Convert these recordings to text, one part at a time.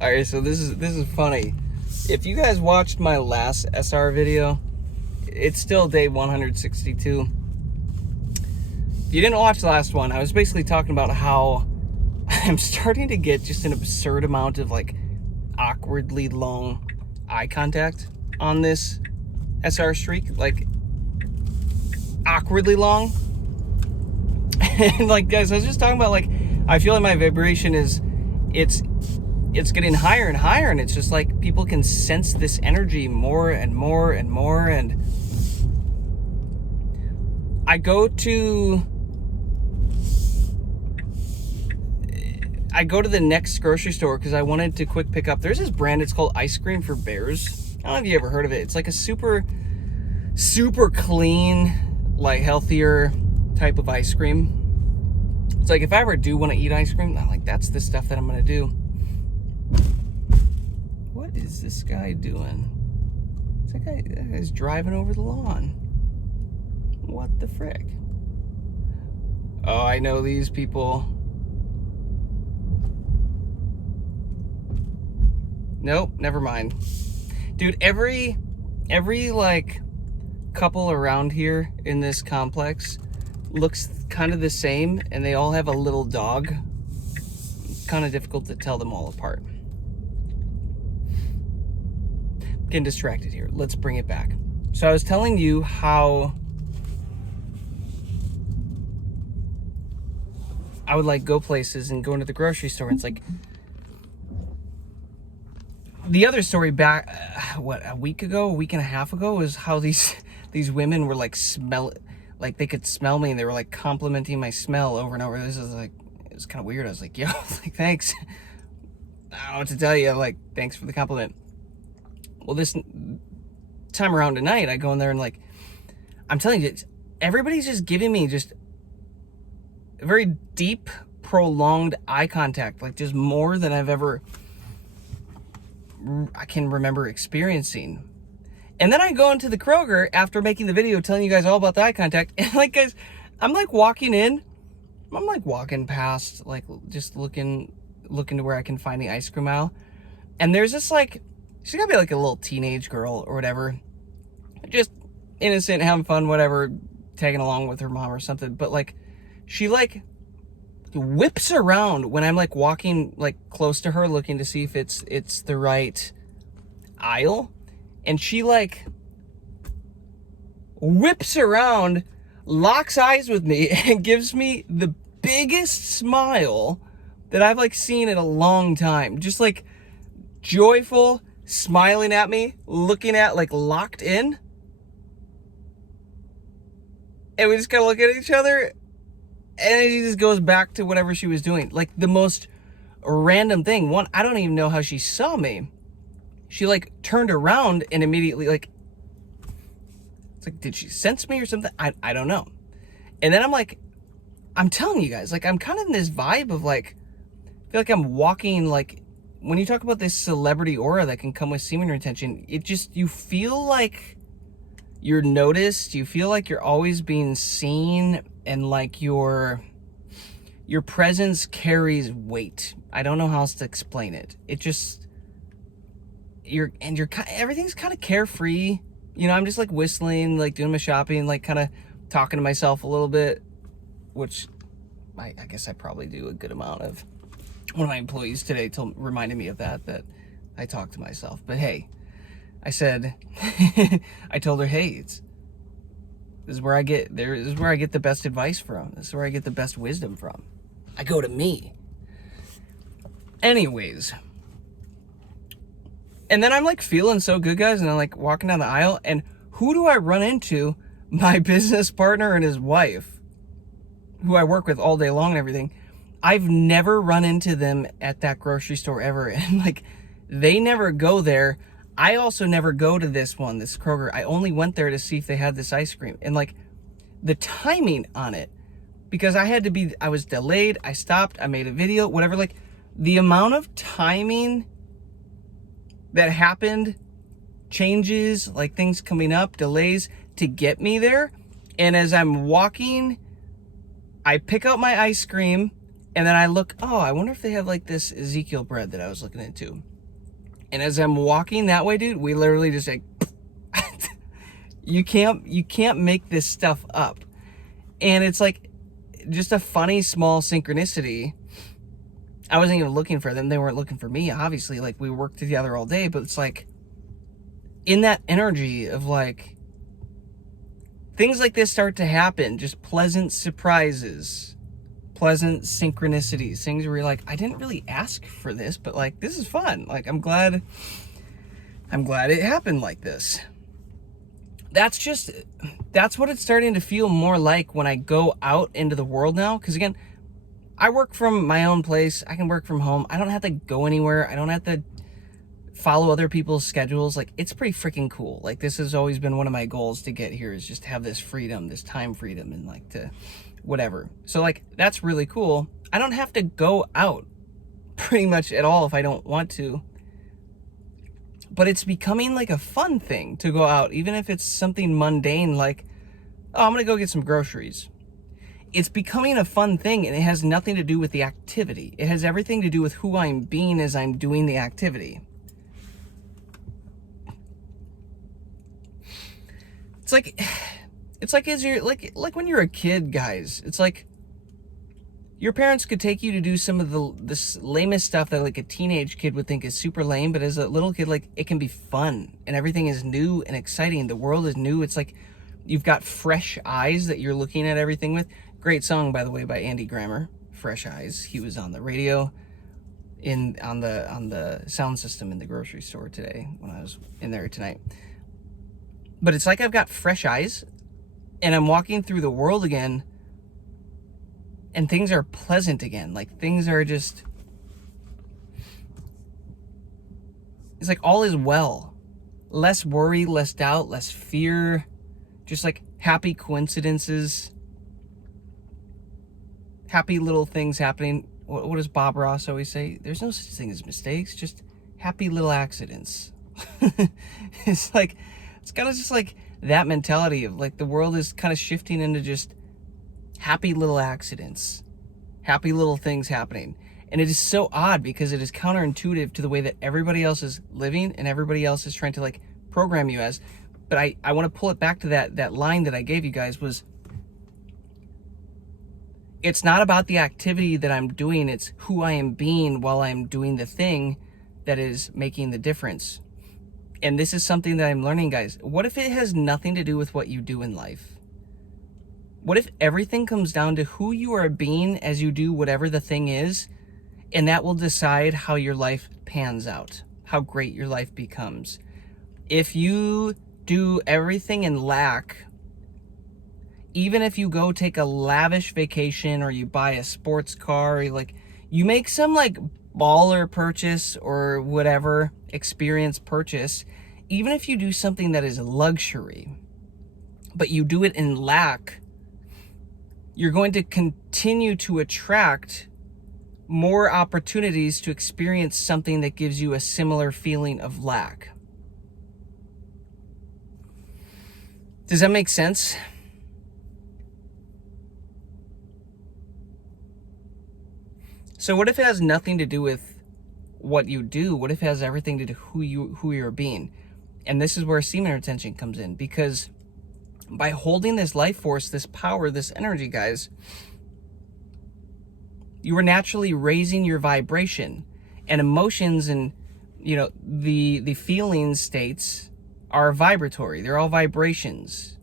Alright, so this is funny. If you guys watched my last SR video, it's still day 162. If you didn't watch the last one, I was basically talking about how I'm starting to get just an absurd amount of like awkwardly long eye contact on this SR streak, like awkwardly long. And like, guys, I was just talking about like, I feel like my vibration is, it's getting higher and higher, and it's just like people can sense this energy more and more and more. And I go to the next grocery store because I wanted to quick pick up. There's this brand, it's called Ice Cream for Bears. I don't know if you ever heard of it. It's like a super clean, like healthier type of ice cream. It's like if I ever do want to eat ice cream, I'm like, that's the stuff that I'm gonna do. What is this guy doing? That guy's driving over the lawn. What the frick? Oh, I know these people. Nope, never mind. Dude, every like couple around here in this complex looks kind of the same, and they all have a little dog. It's kind of difficult to tell them all apart. Getting distracted here. Let's bring it back. So I was telling you how I would like go places and go into the grocery store, and it's like the other story back, a week and a half ago, was how these women were like like they could smell me, and they were like complimenting my smell over and over. This is like, it was kind of weird. I was like, yo, like, thanks. I don't know what to tell you. Like, thanks for the compliment. Well, this time around tonight, I go in there and like, I'm telling you, everybody's just giving me just a very deep, prolonged eye contact, like just more than I can remember experiencing. And then I go into the Kroger after making the video telling you guys all about the eye contact, and like, guys, I'm like walking in, I'm like walking past, like just looking to where I can find the ice cream aisle, and there's this like, she's gotta be like a little teenage girl or whatever, just innocent, having fun, whatever, tagging along with her mom or something, but like, she like whips around when I'm like walking like close to her, looking to see if it's the right aisle, and she like whips around, locks eyes with me, and gives me the biggest smile that I've like seen in a long time. Just like joyful, smiling at me, looking at, like, locked in. And we just kind of look at each other, and she just goes back to whatever she was doing. Like, the most random thing. One, I don't even know how she saw me. She, like, turned around and immediately, like, it's like, did she sense me or something? I don't know. And then I'm like, I'm telling you guys, like, I'm kind of in this vibe of, like, I feel like I'm walking, like, when you talk about this celebrity aura that can come with semen retention, it just, you feel like you're noticed, you feel like you're always being seen, and like your presence carries weight. I don't know how else to explain it. It just, everything's kind of carefree. You know, I'm just like whistling, like doing my shopping, like kind of talking to myself a little bit, which I guess I probably do a good amount of. One of my employees today reminded me of that I talk to myself. But hey, I said, I told her, hey, this is where I get the best advice from. This is where I get the best wisdom from. I go to me. Anyways. And then I'm like feeling so good, guys, and I'm like walking down the aisle, and who do I run into? My business partner and his wife, who I work with all day long and everything. I've never run into them at that grocery store ever. And like, they never go there. I also never go to this Kroger. I only went there to see if they had this ice cream. And like, the timing on it, because I was delayed, I stopped, I made a video, whatever, like, the amount of timing that happened, changes, like things coming up, delays to get me there. And as I'm walking, I pick up my ice cream, And then I look, oh, I wonder if they have like this Ezekiel bread that I was looking into. And as I'm walking that way, dude, we literally just like, you can't make this stuff up. And it's like just a funny small synchronicity. I wasn't even looking for them. They weren't looking for me, obviously. Like, we worked together all day, but it's like in that energy of like things like this start to happen, just pleasant surprises, pleasant synchronicities, things where you're like, I didn't really ask for this, but like, this is fun. Like, I'm glad it happened like this. That's what it's starting to feel more like when I go out into the world now. Because again, I work from my own place. I can work from home. I don't have to go anywhere. I don't have to follow other people's schedules. Like, it's pretty freaking cool. Like, this has always been one of my goals to get here, is just have this freedom, this time freedom, and like to whatever. So like, that's really cool. I don't have to go out pretty much at all if I don't want to. But it's becoming like a fun thing to go out, even if it's something mundane like, oh, I'm gonna go get some groceries. It's becoming a fun thing, and it has nothing to do with the activity. It has everything to do with who I'm being as I'm doing the activity. It's like as you're like when you're a kid, guys. It's like your parents could take you to do some of this lamest stuff that like a teenage kid would think is super lame, but as a little kid, like, it can be fun and everything is new and exciting. The world is new. It's like you've got fresh eyes that you're looking at everything with. Great song, by the way, by Andy Grammer, Fresh Eyes. He was on the radio on the sound system in the grocery store today when I was in there tonight. But it's like I've got fresh eyes and I'm walking through the world again, and things are pleasant again. Like, things are just, it's like all is well. Less worry, less doubt, less fear. Just like happy coincidences. Happy little things happening. What does Bob Ross always say? There's no such thing as mistakes, just happy little accidents. It's like, it's kind of just like that mentality of like the world is kind of shifting into just happy little accidents, happy little things happening. And it is so odd because it is counterintuitive to the way that everybody else is living and everybody else is trying to like program you as. But I want to pull it back to that line that I gave you guys was, it's not about the activity that I'm doing, it's who I am being while I'm doing the thing that is making the difference. And this is something that I'm learning, guys. What if it has nothing to do with what you do in life? What if everything comes down to who you are being as you do whatever the thing is, and that will decide how your life pans out, how great your life becomes? If you do everything in lack, even if you go take a lavish vacation or you buy a sports car, or like you make some like baller purchase or whatever experience purchase, even if you do something that is luxury, but you do it in lack, you're going to continue to attract more opportunities to experience something that gives you a similar feeling of lack. Does that make sense? So what if it has nothing to do with what you do? What if it has everything to do with who you're being? And this is where semen retention comes in, because by holding this life force, this power, this energy, guys, you are naturally raising your vibration. And emotions and, you know, the feeling states are vibratory. They're all vibrations.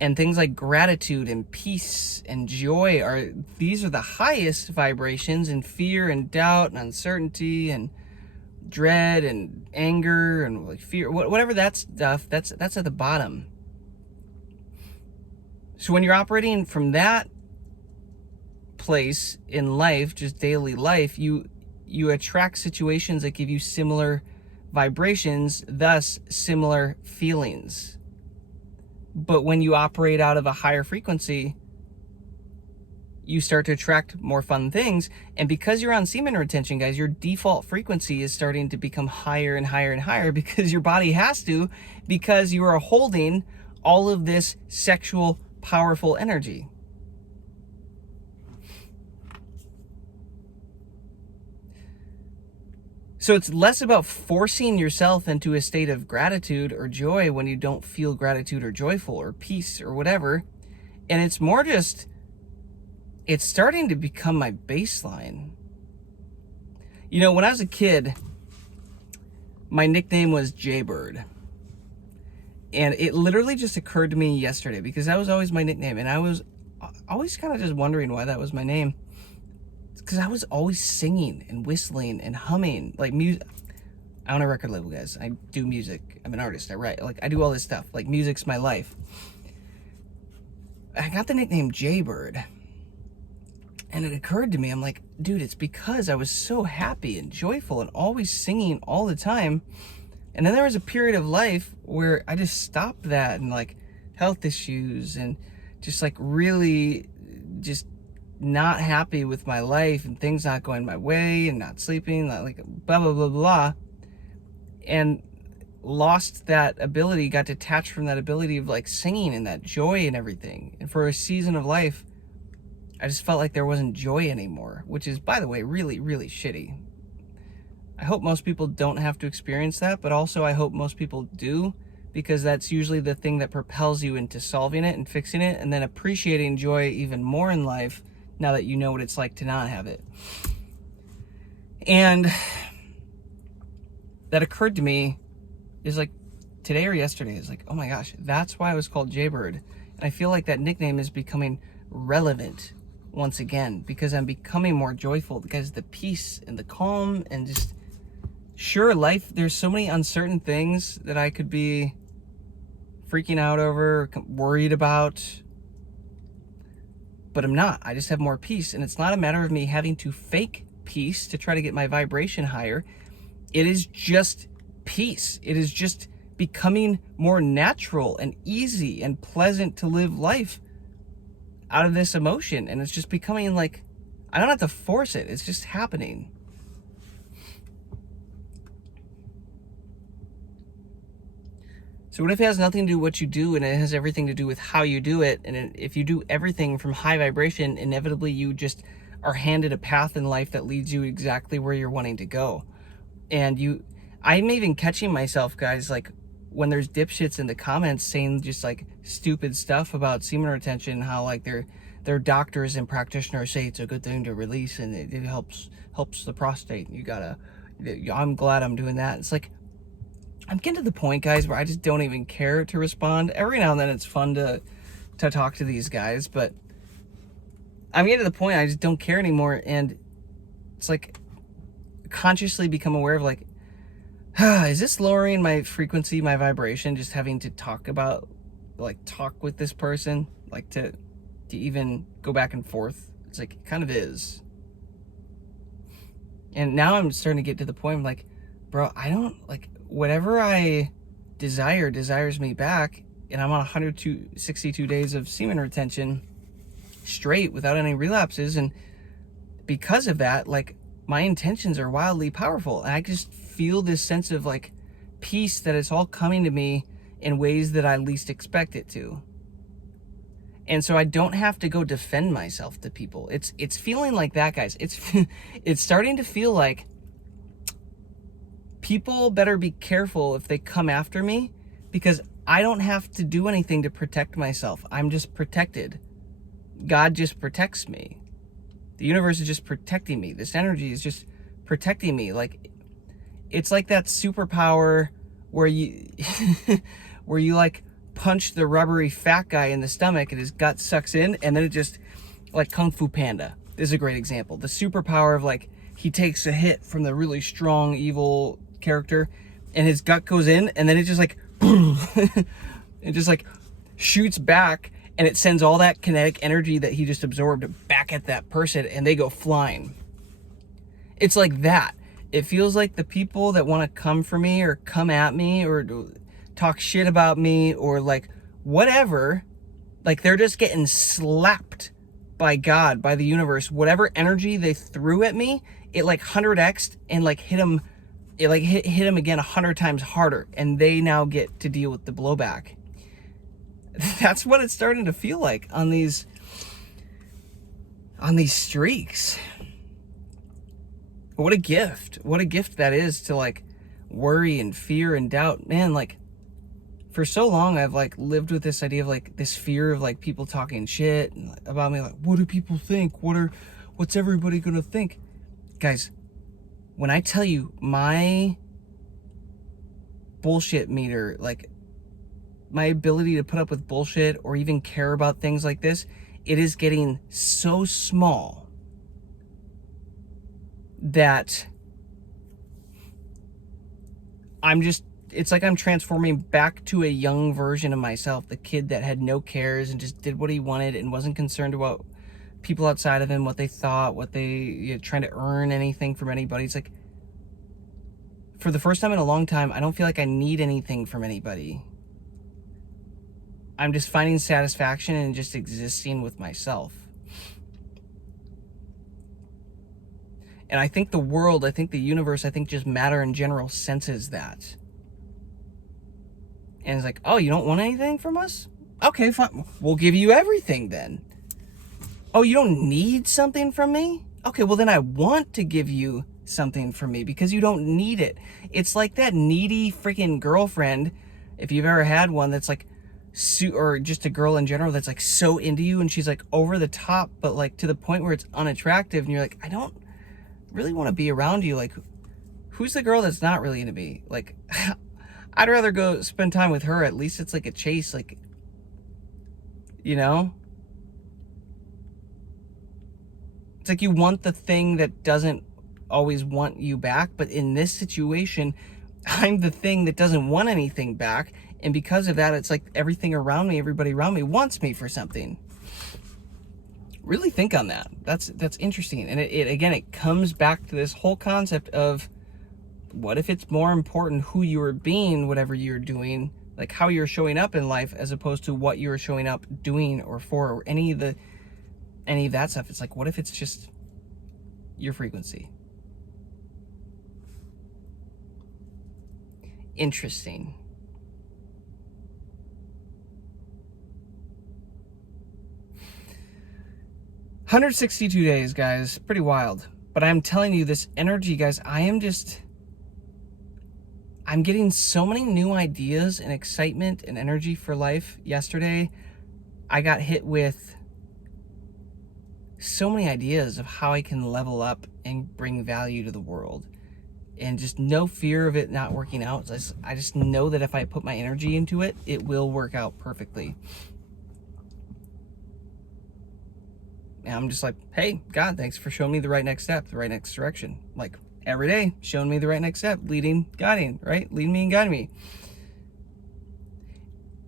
And things like gratitude and peace and joy these are the highest vibrations, and fear and doubt and uncertainty and dread and anger and like fear, whatever that stuff, that's at the bottom. So when you're operating from that place in life, just daily life, you attract situations that give you similar vibrations, thus similar feelings. But when you operate out of a higher frequency, you start to attract more fun things. And because you're on semen retention, guys, your default frequency is starting to become higher and higher and higher, because your body has to, because you are holding all of this sexual, powerful energy. So it's less about forcing yourself into a state of gratitude or joy when you don't feel gratitude or joyful or peace or whatever. And it's more just, it's starting to become my baseline. You know, when I was a kid, my nickname was Jaybird. And it literally just occurred to me yesterday because that was always my nickname. And I was always kind of just wondering why that was my name. Because I was always singing and whistling and humming, like music. I own a record label, guys. I do music. I'm an artist. I write. Like, I do all this stuff. Like, music's my life. I got the nickname Jaybird. And it occurred to me, I'm like, dude, it's because I was so happy and joyful and always singing all the time. And then there was a period of life where I just stopped that, and like health issues and just like really just not happy with my life and things not going my way and not sleeping, like blah, blah, blah, blah. And lost that ability, got detached from that ability of like singing and that joy and everything. And for a season of life, I just felt like there wasn't joy anymore, which is, by the way, really, really shitty. I hope most people don't have to experience that, but also I hope most people do, because that's usually the thing that propels you into solving it and fixing it and then appreciating joy even more in life now that you know what it's like to not have it. And that occurred to me is like today or yesterday. Is like, oh my gosh, that's why I was called Jaybird. And I feel like that nickname is becoming relevant once again because I'm becoming more joyful, because the peace and the calm and just, sure, life, there's so many uncertain things that I could be freaking out over, worried about, but I'm not. I just have more peace. And it's not a matter of me having to fake peace to try to get my vibration higher. It is just peace. It is just becoming more natural and easy and pleasant to live life out of this emotion. And it's just becoming like, I don't have to force it. It's just happening. So what if it has nothing to do with what you do and it has everything to do with how you do it? And if you do everything from high vibration, inevitably you just are handed a path in life that leads you exactly where you're wanting to go. And I'm even catching myself, guys, like when there's dipshits in the comments saying just like stupid stuff about semen retention, how like their doctors and practitioners say it's a good thing to release and it helps the prostate. I'm glad I'm doing that. It's like, I'm getting to the point, guys, where I just don't even care to respond. Every now and then it's fun to talk to these guys, but I'm getting to the point I just don't care anymore. And it's like consciously become aware of like, is this lowering my frequency, my vibration, just having to talk with this person, like to even go back and forth? It's like, it kind of is. And now I'm starting to get to the point of like, bro, I don't like, whatever I desires me back, and I'm on 162 days of semen retention straight without any relapses. And because of that, like, my intentions are wildly powerful. And I just feel this sense of like peace that it's all coming to me in ways that I least expect it to. And so I don't have to go defend myself to people. It's feeling like that, guys. It's starting to feel like people better be careful if they come after me, because I don't have to do anything to protect myself. I'm just protected. God just protects me. The universe is just protecting me. This energy is just protecting me. Like, it's like that superpower where you where you like punch the rubbery fat guy in the stomach and his gut sucks in, and then it just, like Kung Fu Panda. This is a great example. The superpower of like, he takes a hit from the really strong evil character and his gut goes in, and then it just like it just like shoots back, and it sends all that kinetic energy that he just absorbed back at that person, and they go flying. It's like that. It feels like the people that want to come for me or come at me or talk shit about me or like whatever, like they're just getting slapped by God, by the universe. Whatever energy they threw at me, it like 100x'd and like hit them. It like hit him again 100 times harder, and they now get to deal with the blowback. That's what it's starting to feel like on these streaks. What a gift. What a gift that is to like worry and fear and doubt. Man, like for so long I've like lived with this idea of like this fear of like people talking shit about me, like what do people think? What's everybody gonna think? Guys, when I tell you my bullshit meter, like my ability to put up with bullshit or even care about things like this, it is getting so small that it's like I'm transforming back to a young version of myself, the kid that had no cares and just did what he wanted and wasn't concerned about people outside of him, what they thought, what they trying to earn anything from anybody. It's like, for the first time in a long time, I don't feel like I need anything from anybody. I'm just finding satisfaction in just existing with myself. And I think the world, I think the universe, I think just matter in general senses that. And it's like, oh, you don't want anything from us? Okay, fine. We'll give you everything then. Oh, you don't need something from me? Okay, well then I want to give you something from me because you don't need it. It's like that needy freaking girlfriend, if you've ever had one, that's like, or just a girl in general that's like so into you and she's like over the top, but like to the point where it's unattractive and you're like, I don't really want to be around you. Like, who's the girl that's not really into me? Like, I'd rather go spend time with her. At least it's like a chase, like, you know? It's like you want the thing that doesn't always want you back, but in this situation, I'm the thing that doesn't want anything back, and because of that, it's like everything around me, everybody around me wants me for something. Really think on that. That's interesting, and it again, it comes back to this whole concept of what if it's more important who you are being, whatever you're doing, like how you're showing up in life, as opposed to what you're showing up doing or for, or any of that stuff. It's like, what if it's just your frequency? Interesting. $162 days, guys. Pretty wild. But I'm telling you, this energy, guys, I'm getting so many new ideas and excitement and energy for life. Yesterday, I got hit with so many ideas of how I can level up and bring value to the world. And just no fear of it not working out. I just know that if I put my energy into it, it will work out perfectly. And I'm just like, hey, God, thanks for showing me the right next step, the right next direction. Like, every day, showing me the right next step, leading, guiding, right? Leading me and guiding me.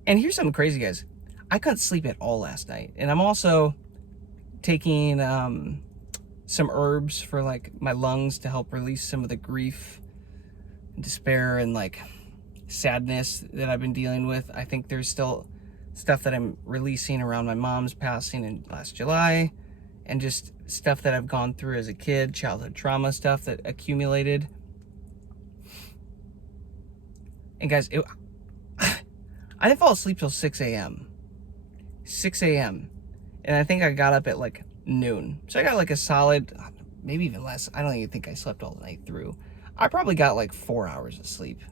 And here's something crazy, guys. I couldn't sleep at all last night. And I'm also taking some herbs for like my lungs to help release some of the grief and despair and like sadness that I've been dealing with. I think there's still stuff that I'm releasing around my mom's passing in last July, and just stuff that I've gone through as a kid, childhood trauma stuff that accumulated. And guys, I didn't fall asleep till 6 a.m. 6 a.m. And I think I got up at like noon. So I got like a solid, maybe even less. I don't even think I slept all the night through. I probably got like 4 hours of sleep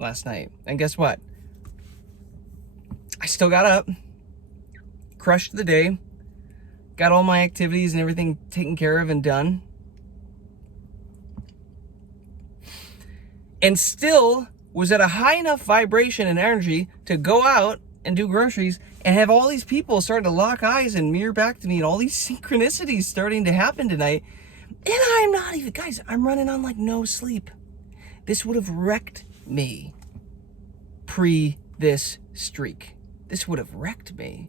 last night. And guess what? I still got up, crushed the day, got all my activities and everything taken care of and done, and still was at a high enough vibration and energy to go out and do groceries and have all these people starting to lock eyes and mirror back to me, and all these synchronicities starting to happen tonight. And I'm not even, guys, I'm running on like no sleep. This would have wrecked me pre this streak. This would have wrecked me.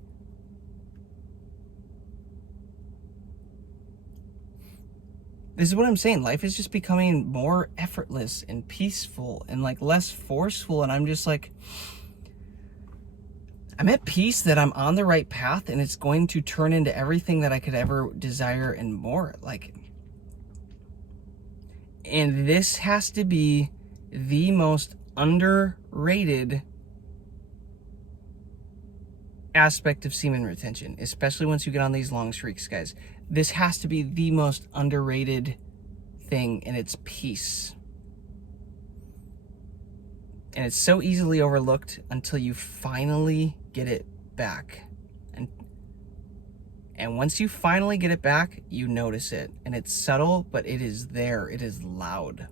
This is what I'm saying. Life is just becoming more effortless and peaceful and like less forceful. And I'm just like, I'm at peace that I'm on the right path, and it's going to turn into everything that I could ever desire and more. Like, and this has to be the most underrated aspect of semen retention, especially once you get on these long streaks, guys. This has to be the most underrated thing, and it's peace. And it's so easily overlooked until you finally get it back. And once you finally get it back, you notice it. And it's subtle, but it is there. It is loud.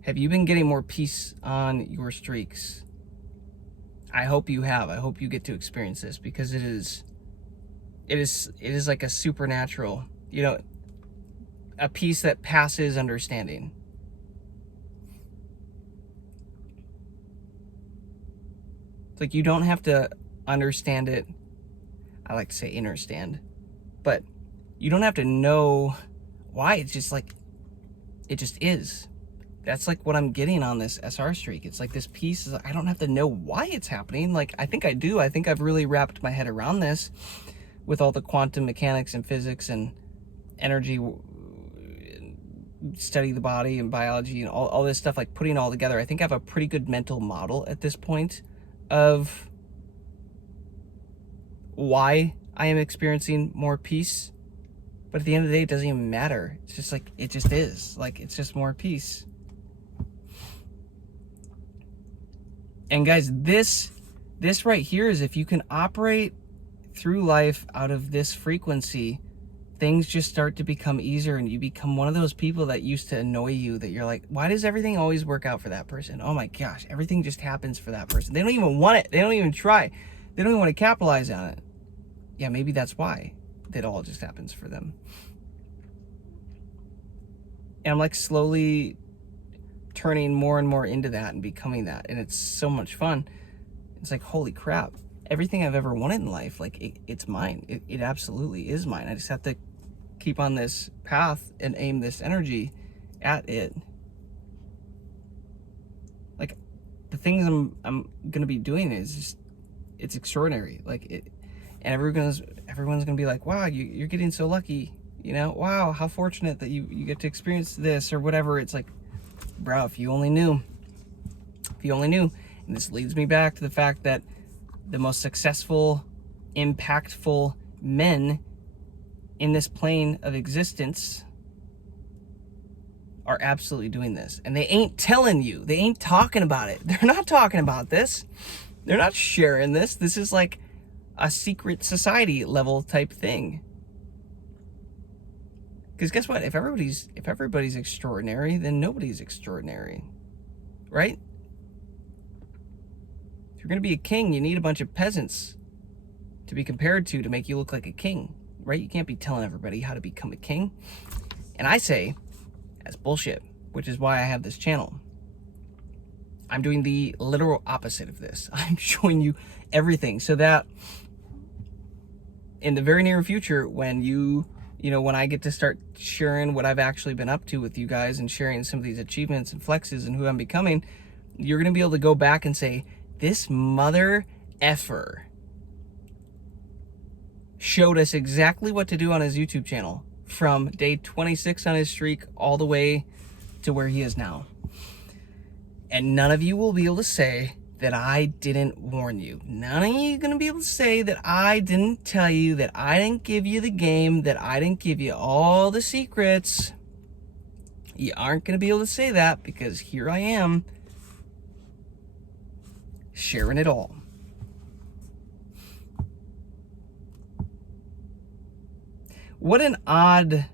Have you been getting more peace on your streaks? I hope you have. I hope you get to experience this, because it is like a supernatural, a peace that passes understanding. It's like you don't have to understand it. I like to say understand, but you don't have to know why. It's just like, it just is. That's like what I'm getting on this SR streak. It's like this piece is, I don't have to know why it's happening. Like, I think I do. I think I've really wrapped my head around this with all the quantum mechanics and physics and energy, study the body and biology and all this stuff, like putting it all together. I think I have a pretty good mental model at this point of why I am experiencing more peace. But at the end of the day, it doesn't even matter. It's just like, it just is. Like, it's just more peace. And guys, this right here is, if you can operate through life out of this frequency, things just start to become easier, and you become one of those people that used to annoy you, that you're like, why does everything always work out for that person? Oh my gosh, everything just happens for that person. They don't even want it. They don't even try. They don't even want to capitalize on it. Yeah, maybe that's why it all just happens for them. And I'm like slowly turning more and more into that and becoming that. And it's so much fun. It's like, holy crap. Everything I've ever wanted in life, like it's mine. It absolutely is mine. I just have to keep on this path and aim this energy at it. Like, the things I'm gonna be doing is just, it's extraordinary. Like, it, and everyone's gonna be like, wow, you're getting so lucky. Wow, how fortunate that you get to experience this or whatever. It's like, bro, if you only knew. If you only knew. And this leads me back to the fact that the most successful, impactful men in this plane of existence are absolutely doing this. And they ain't telling you. They ain't talking about it. They're not talking about this. They're not sharing this. This is like a secret society level type thing. Because guess what? If everybody's extraordinary, then nobody's extraordinary. Right? If you're going to be a king, you need a bunch of peasants to be compared to make you look like a king. Right? You can't be telling everybody how to become a king. And I say, that's bullshit, which is why I have this channel. I'm doing the literal opposite of this. I'm showing you everything so that in the very near future, when when I get to start sharing what I've actually been up to with you guys and sharing some of these achievements and flexes and who I'm becoming, you're going to be able to go back and say, this mother effer showed us exactly what to do on his YouTube channel from day 26 on his streak all the way to where he is now. And none of you will be able to say that I didn't warn you. None of you are going to be able to say that I didn't tell you, that I didn't give you the game, that I didn't give you all the secrets. You aren't going to be able to say that, because here I am sharing it all. What an odd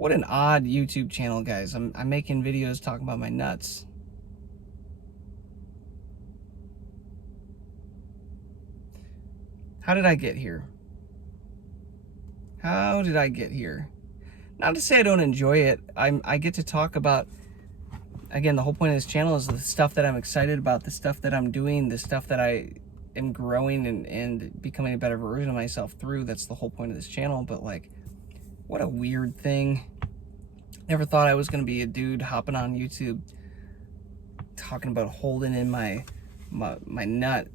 YouTube channel, guys. I'm making videos talking about my nuts. How did I get here? How did I get here? Not to say I don't enjoy it. I get to talk about, again, the whole point of this channel is the stuff that I'm excited about, the stuff that I'm doing, the stuff that I am growing and becoming a better version of myself through. That's the whole point of this channel. But like, what a weird thing. Never thought I was going to be a dude hopping on YouTube talking about holding in my nut,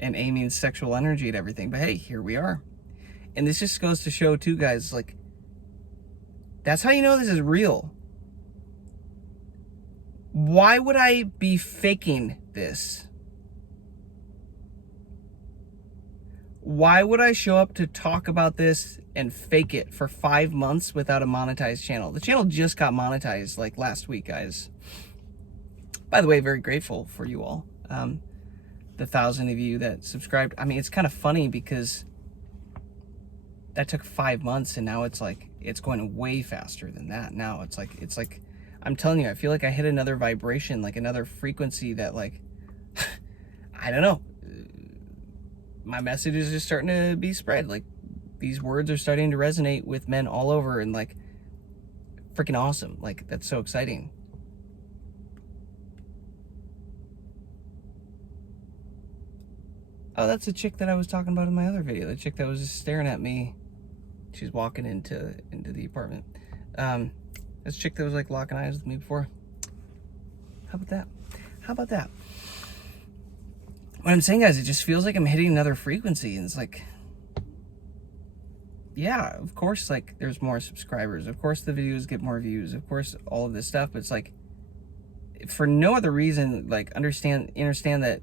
and aiming sexual energy at everything. But hey, here we are. And this just goes to show too, guys, like, that's how you know this is real. Why would I be faking this? Why would I show up to talk about this and fake it for 5 months without a monetized channel? The channel just got monetized like last week, guys. By the way, very grateful for you all. The 1,000 of you that subscribed. I mean, it's kind of funny because that took 5 months, and now it's like, it's going way faster than that. Now it's like, I'm telling you, I feel like I hit another vibration, like another frequency that, like, I don't know. My message is just starting to be spread. Like, these words are starting to resonate with men all over, and like, freaking awesome. Like, that's so exciting. Oh, that's a chick that I was talking about in my other video. The chick that was just staring at me. She's walking into the apartment. This chick that was like locking eyes with me before. How about that? How about that? What I'm saying, guys, it just feels like I'm hitting another frequency, and it's like, yeah, of course, like, there's more subscribers. Of course, the videos get more views. Of course, all of this stuff. But it's like, for no other reason, like, understand that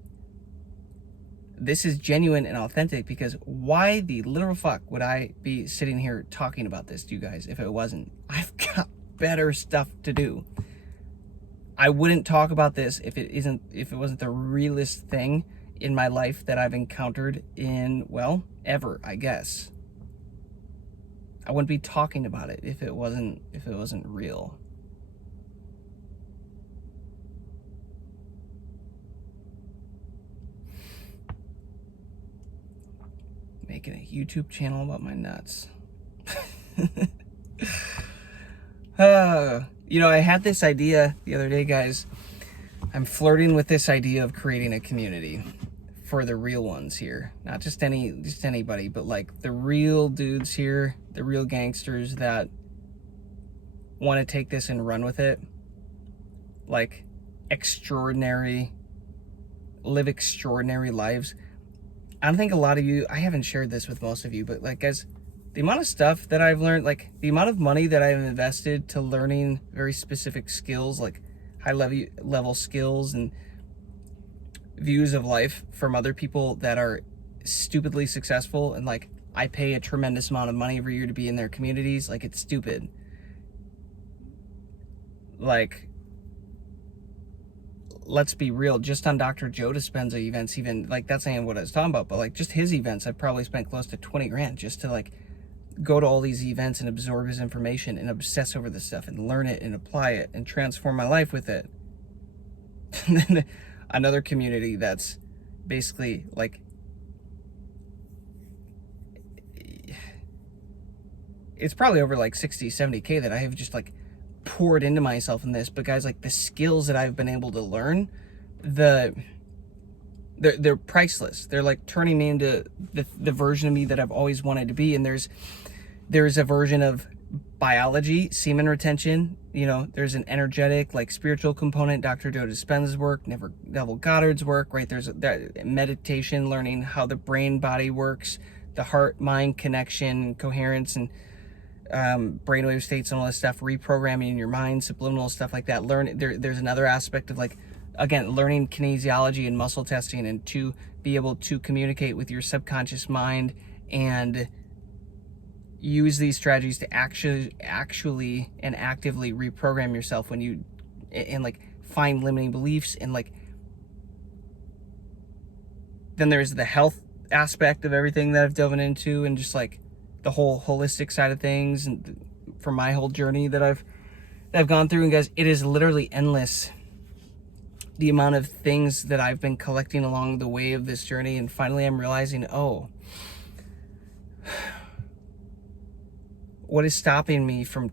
this is genuine and authentic, because why the literal fuck would I be sitting here talking about this to you guys if it wasn't? I've got better stuff to do. I wouldn't talk about this if it wasn't the realest thing in my life that I've encountered in, well, ever, I guess. I wouldn't be talking about it if it wasn't real. Making a YouTube channel about my nuts. You know, I had this idea the other day, guys. I'm flirting with this idea of creating a community for the real ones here. Not just anybody, but like the real dudes here, the real gangsters that want to take this and run with it. Like, live extraordinary lives. I don't think a lot of you, I haven't shared this with most of you, but like, guys, the amount of stuff that I've learned, like the amount of money that I've invested to learning very specific skills, like high level skills and views of life from other people that are stupidly successful, and like, I pay a tremendous amount of money every year to be in their communities. Like, it's stupid. Like, let's be real, just on Dr. Joe Dispenza events, even, like, that's not even what I was talking about, but like, just his events, I've probably spent close to 20 grand just to like go to all these events and absorb his information and obsess over this stuff and learn it and apply it and transform my life with it. And then another community that's basically like, it's probably over like 60, 70K that I have just like poured into myself in this. But guys, like, the skills that I've been able to learn, they're priceless. They're like turning me into the version of me that I've always wanted to be. And there's a version of biology, semen retention, you know, there's an energetic, like, spiritual component, Dr. Joe Dispenza's work, Neville Goddard's work, right? There's that meditation, learning how the brain body works, the heart mind connection, coherence, and brainwave states and all this stuff, reprogramming your mind, subliminal stuff like that. There's another aspect of, like, again, learning kinesiology and muscle testing, and to be able to communicate with your subconscious mind and use these strategies to actually and actively reprogram yourself when you, and like, find limiting beliefs. And like, then there's the health aspect of everything that I've dove into, and just like the whole holistic side of things, and from my whole journey that I've gone through. And guys, it is literally endless, the amount of things that I've been collecting along the way of this journey. And finally I'm realizing, oh, what is stopping me from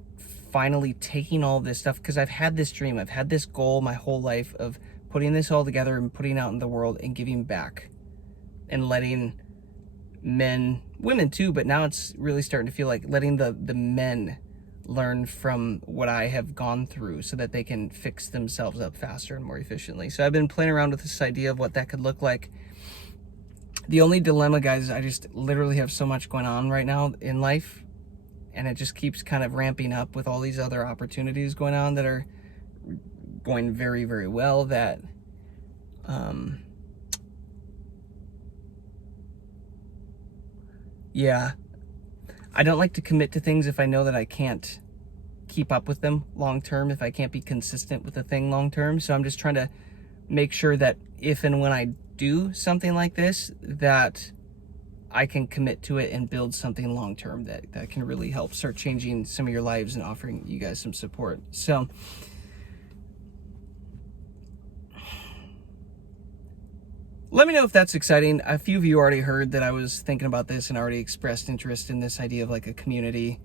finally taking all this stuff? Because I've had this dream, I've had this goal my whole life of putting this all together and putting it out in the world and giving back and letting men, women too, but now it's really starting to feel like letting the men learn from what I have gone through so that they can fix themselves up faster and more efficiently. So I've been playing around with this idea of what that could look like. The only dilemma, guys, is I just literally have so much going on right now in life, and it just keeps kind of ramping up with all these other opportunities going on that are going very, very well, that Yeah. I don't like to commit to things if I know that I can't keep up with them long term, if I can't be consistent with a thing long term. So I'm just trying to make sure that if and when I do something like this, that I can commit to it and build something long term that can really help start changing some of your lives and offering you guys some support. So let me know if that's exciting. A few of you already heard that I was thinking about this and already expressed interest in this idea of like a community.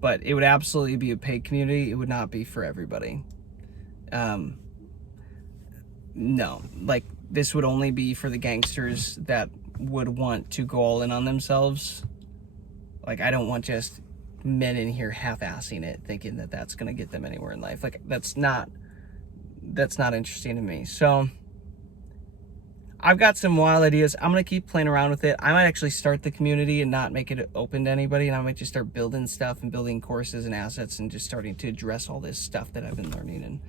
But it would absolutely be a paid community. It would not be for everybody. No, like this would only be for the gangsters that would want to go all in on themselves. Like, I don't want just men in here half-assing it, thinking that that's going to get them anywhere in life. Like, that's not interesting to me. So I've got some wild ideas. I'm going to keep playing around with it. I might actually start the community and not make it open to anybody. And I might just start building stuff and building courses and assets and just starting to address all this stuff that I've been learning.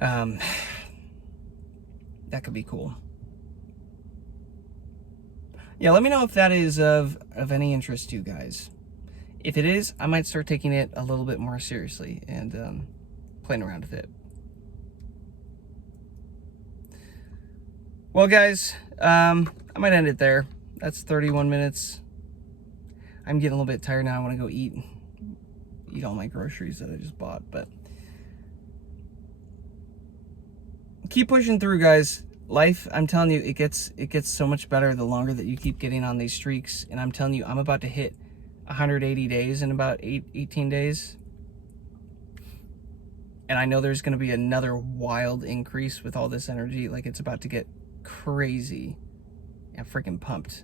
And that could be cool. Yeah, let me know if that is of any interest to you guys. If it is, I might start taking it a little bit more seriously and playing around with it. Well, guys, I might end it there. That's 31 minutes. I'm getting a little bit tired now. I want to go eat all my groceries that I just bought. But keep pushing through, guys. Life, I'm telling you, it gets so much better the longer that you keep getting on these streaks. And I'm telling you, I'm about to hit 180 days in about 18 days. And I know there's going to be another wild increase with all this energy. Like, it's about to get crazy. I'm freaking pumped.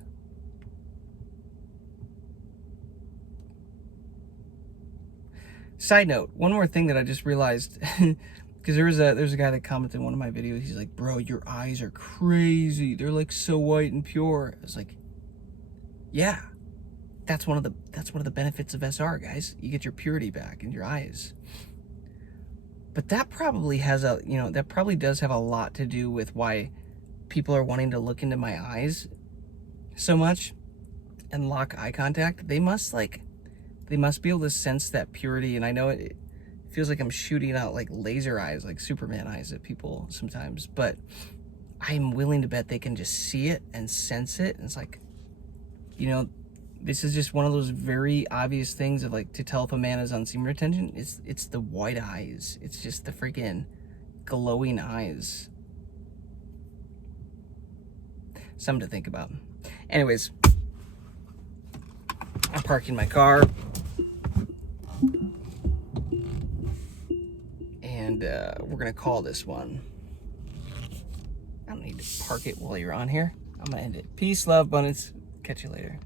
Side note, one more thing that I just realized, because there's a guy that commented in one of my videos. He's like, bro, your eyes are crazy. They're like so white and pure. I was like, yeah, that's one of the benefits of SR, guys. You get your purity back in your eyes. But that probably that probably does have a lot to do with why people are wanting to look into my eyes so much and lock eye contact. They must be able to sense that purity. And I know it feels like I'm shooting out like laser eyes, like Superman eyes at people sometimes, but I'm willing to bet they can just see it and sense it. And it's like, this is just one of those very obvious things of like to tell if a man is on semen retention. It's the white eyes. It's just the freaking glowing eyes. Something to think about. Anyways, I'm parking my car. And we're going to call this one. I don't need to park it while you're on here. I'm going to end it. Peace, love, abundance. Catch you later.